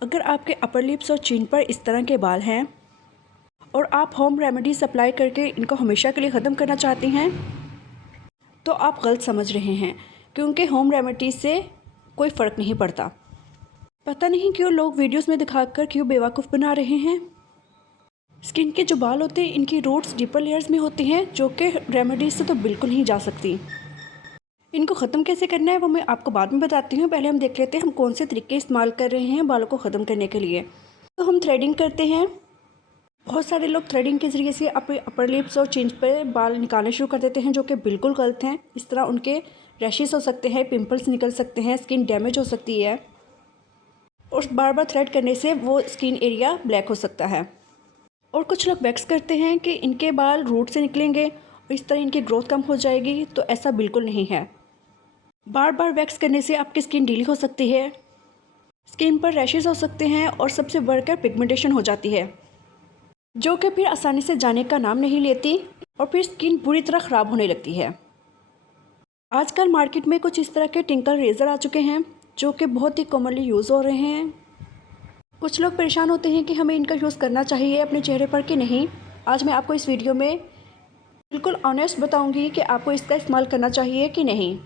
अगर आपके upper lips और चिन पर इस तरह के बाल हैं और आप होम रेमेडीज अप्लाई करके इनको हमेशा के लिए ख़त्म करना चाहते हैं तो आप गलत समझ रहे हैं, क्योंकि होम रेमेडीज से कोई फ़र्क नहीं पड़ता। पता नहीं क्यों लोग वीडियोस में दिखाकर क्यों बेवकूफ़ बना रहे हैं। स्किन के जो बाल होते हैं इनकी रूट्स डीपर लेयर्स में होती हैं, जो कि रेमेडीज से तो बिल्कुल नहीं जा सकती। इनको ख़त्म कैसे करना है वो मैं आपको बाद में बताती हूँ। पहले हम देख लेते हैं हम कौन से तरीके इस्तेमाल कर रहे हैं बालों को ख़त्म करने के लिए। तो हम थ्रेडिंग करते हैं। बहुत सारे लोग थ्रेडिंग के ज़रिए से अपने अपर लिप्स और चिन पर बाल निकालने शुरू कर देते हैं, जो कि बिल्कुल गलत हैं। इस तरह उनके रैशेस हो सकते हैं, पिंपल्स निकल सकते हैं, स्किन डैमेज हो सकती है और बार बार थ्रेड करने से वो स्किन एरिया ब्लैक हो सकता है। और कुछ लोग वैक्स करते हैं कि इनके बाल रूट से निकलेंगे और इस तरह इनकी ग्रोथ कम हो जाएगी, तो ऐसा बिल्कुल नहीं है। बार बार वैक्स करने से आपकी स्किन ढीली हो सकती है, स्किन पर रैशेस हो सकते हैं और सबसे बढ़कर पिगमेंटेशन हो जाती है, जो कि फिर आसानी से जाने का नाम नहीं लेती और फिर स्किन बुरी तरह ख़राब होने लगती है। आजकल मार्केट में कुछ इस तरह के टिंकल रेज़र आ चुके हैं, जो कि बहुत ही कॉमनली यूज़ हो रहे हैं। कुछ लोग परेशान होते हैं कि हमें इनका यूज़ करना चाहिए अपने चेहरे पर कि नहीं। आज मैं आपको इस वीडियो में बिल्कुल ऑनेस्ट बताऊंगी कि आपको इसका इस्तेमाल करना चाहिए कि नहीं।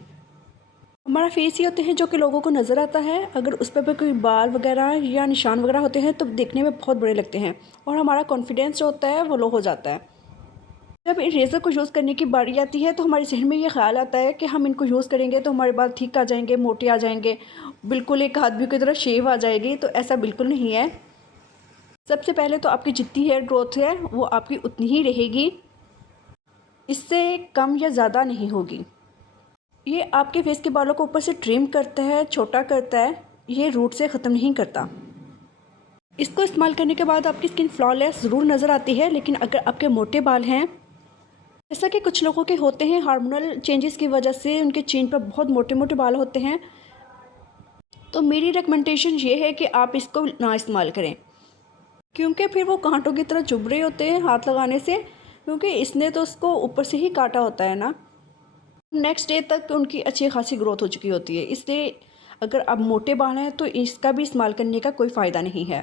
हमारा फेस ही होते हैं जो कि लोगों को नज़र आता है। अगर उस पर कोई बाल वगैरह या निशान वगैरह होते हैं तो देखने में बहुत बुरे लगते हैं और हमारा कॉन्फिडेंस जो होता है वो लो हो जाता है। जब इन रेज़र को यूज़ करने की बारी आती है तो हमारे जहन में ये ख्याल आता है कि हम इनको यूज़ करेंगे तो हमारे बाल ठीक आ जाएंगे, मोटे आ जाएंगे, बिल्कुल एक आदमी की तरह शेव आ जाएगी। तो ऐसा बिल्कुल नहीं है। सबसे पहले तो आपकी जितनी हेयर ग्रोथ है वो आपकी उतनी ही रहेगी, इससे कम या ज़्यादा नहीं होगी। ये आपके फेस के बालों को ऊपर से ट्रिम करता है, छोटा करता है, ये रूट से ख़त्म नहीं करता। इसको इस्तेमाल करने के बाद आपकी स्किन फ्लॉलेस ज़रूर नज़र आती है, लेकिन अगर आपके मोटे बाल हैं, जैसा कि कुछ लोगों के होते हैं हार्मोनल चेंजेस की वजह से उनके चीन पर बहुत मोटे मोटे बाल होते हैं, तो मेरी रिकमेंडेशन ये है कि आप इसको ना इस्तेमाल करें, क्योंकि फिर वो कांटों की तरह चुभ रहे होते हैं हाथ लगाने से, क्योंकि इसने तो उसको ऊपर से ही काटा होता है ना। नेक्स्ट डे तक उनकी अच्छी खासी ग्रोथ हो चुकी होती है। इसलिए अगर आप मोटे बाल हैं तो इसका भी इस्तेमाल करने का कोई फ़ायदा नहीं है।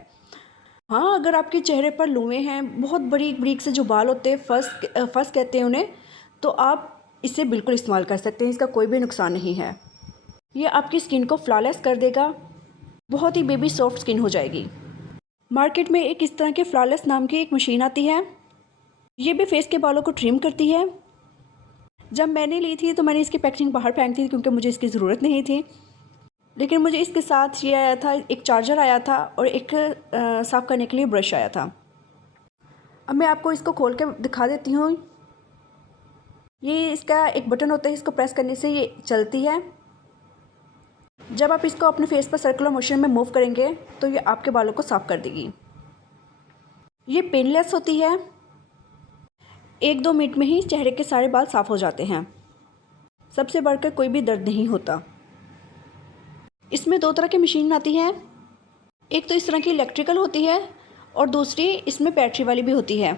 हाँ, अगर आपके चेहरे पर लुएँ हैं, बहुत बरीक बरीक से जो बाल होते हैं, फस कहते हैं उन्हें, तो आप इसे बिल्कुल इस्तेमाल कर सकते हैं। इसका कोई भी नुकसान नहीं है। ये आपकी स्किन को फ्लॉलेस कर देगा, बहुत ही बेबी सॉफ्ट स्किन हो जाएगी। मार्केट में एक इस तरह के फ्लॉलेस नाम की एक मशीन आती है, ये भी फेस के बालों को ट्रिम करती है। जब मैंने ली थी तो मैंने इसकी पैकेजिंग बाहर फेंक दी क्योंकि मुझे इसकी ज़रूरत नहीं थी, लेकिन मुझे इसके साथ ये आया था, एक चार्जर आया था और एक साफ़ करने के लिए ब्रश आया था। अब मैं आपको इसको खोल के दिखा देती हूँ। ये इसका एक बटन होता है, इसको प्रेस करने से ये चलती है। जब आप इसको अपने फेस पर सर्कुलर मोशन में मूव करेंगे तो ये आपके बालों को साफ़ कर देगी। ये पेनलेस होती है, 1-2 मिनट में ही चेहरे के सारे बाल साफ़ हो जाते हैं। सबसे बढ़कर कोई भी दर्द नहीं होता। इसमें 2 तरह की मशीन आती हैं, एक तो इस तरह की इलेक्ट्रिकल होती है और दूसरी इसमें बैटरी वाली भी होती है।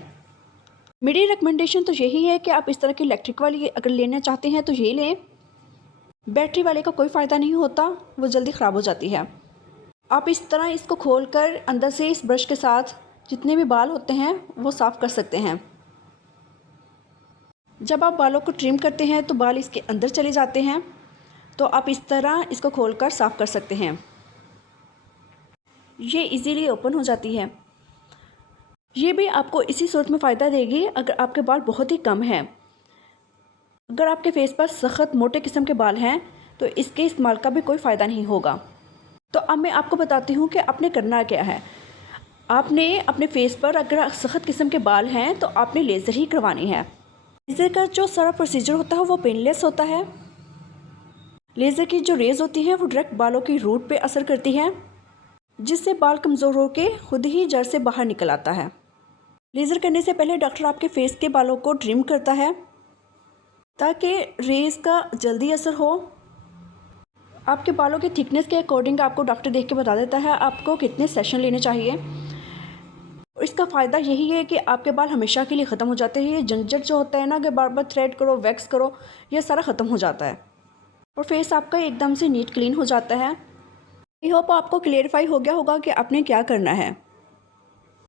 मेरी रिकमेंडेशन तो यही है कि आप इस तरह की इलेक्ट्रिक वाली अगर लेना चाहते हैं तो ये लें। बैटरी वाले का कोई फ़ायदा नहीं होता, वो जल्दी ख़राब हो जाती है। आप इस तरह इसको खोलकर अंदर से इस ब्रश के साथ जितने भी बाल होते हैं वो साफ़ कर सकते हैं। जब आप बालों को ट्रिम करते हैं तो बाल इसके अंदर चले जाते हैं, तो आप इस तरह इसको खोलकर साफ़ कर सकते हैं। ये इजीली ओपन हो जाती है। ये भी आपको इसी सूरत में फ़ायदा देगी अगर आपके बाल बहुत ही कम हैं। अगर आपके फेस पर सख्त मोटे किस्म के बाल हैं तो इसके इस्तेमाल का भी कोई फ़ायदा नहीं होगा। तो अब मैं आपको बताती हूँ कि आपने करना क्या है। आपने अपने फेस पर अगर सख्त किस्म के बाल हैं तो आपने लेज़र ही करवानी है। लेज़र का जो सारा प्रोसीजर होता है वो पेनलेस होता है। लेज़र की जो रेज़ होती है वो डायरेक्ट बालों की रूट पे असर करती है, जिससे बाल कमज़ोर होकर खुद ही जड़ से बाहर निकल आता है। लेज़र करने से पहले डॉक्टर आपके फेस के बालों को ट्रिम करता है ताकि रेज़ का जल्दी असर हो। आपके बालों की थिकनेस के अकॉर्डिंग आपको डॉक्टर देख के बता देता है आपको कितने सेशन लेने चाहिए। और इसका फ़ायदा यही है कि आपके बाल हमेशा के लिए ख़त्म हो जाते हैं। ये झंझट जो होता है ना कि बार बार थ्रेड करो, वैक्स करो, ये सारा ख़त्म हो जाता है और फेस आपका एकदम से नीट क्लीन हो जाता है। आई होप आपको क्लियरफाई हो गया होगा कि आपने क्या करना है।